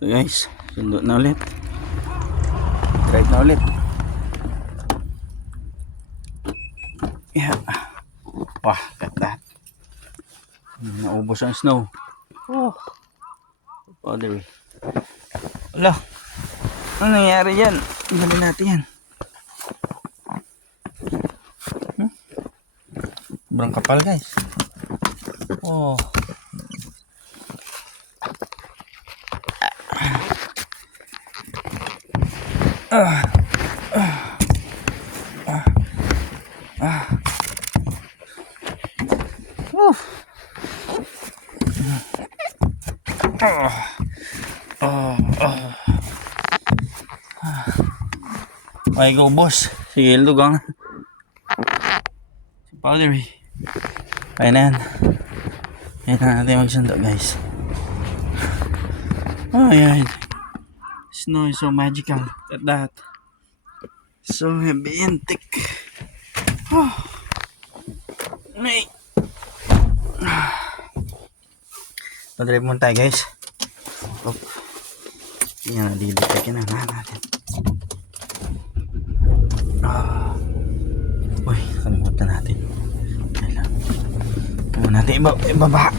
So guys, sundo na ulit. Drive na ulit. Yeah. Wah, got that. Naubos ang snow. Oh. Father. Wala. Ano nangyari dyan? Dali natin yan. Sobrang kapal guys. Oh. Ay go boss. Sige lugang. Si Powdery. Ayun na yan. Ayun na natin magsundo guys. Oh yeah. Snow is so magical. Look at that. So heavy and thick. Oh. May. Mag-drive muna tayo guys. Oh. Yan na didiktakin na natin. Uy, kalimutan natin. Kalimutan natin ibaba.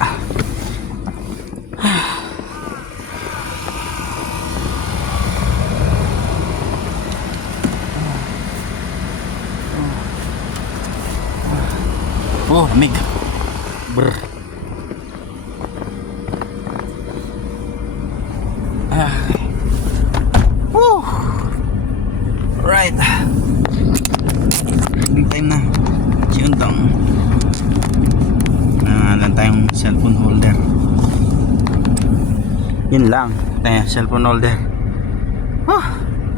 Oh, lamig. Brr. Woo. Right. Ending time na. Yun dong. Lang tayong cellphone holder. Yun lang. Tayo, cellphone holder.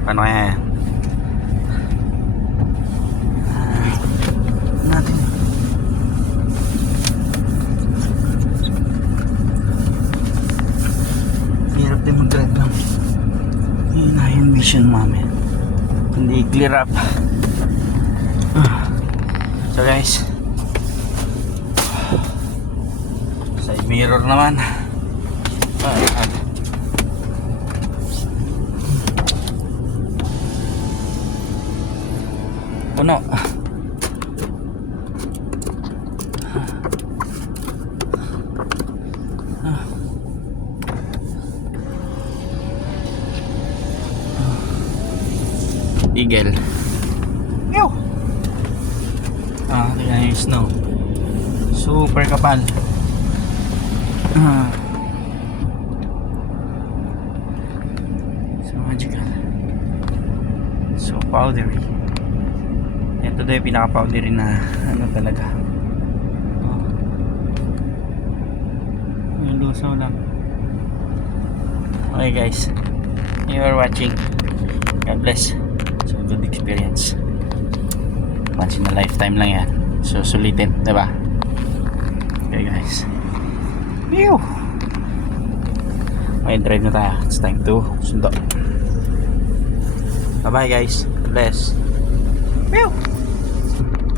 Paano kaya yan? Natin. Hirap din mag-drive lang. Yun na yung mission mami. Hindi clear up. So guys, side mirror naman. Puno. Eagle. Yo. Tingnan yung snow. Super kapal. So magical. So powdery. Ito daw yung pinaka-powdery na ano talaga. Yung lusaw lang. Okay guys, you are watching. God bless. So good experience. Once in a lifetime lang yan. So sulitin, diba? Okay guys. Phew! Okay, drive na tayo. It's time to sundo. Bye bye guys. God bless. Phew!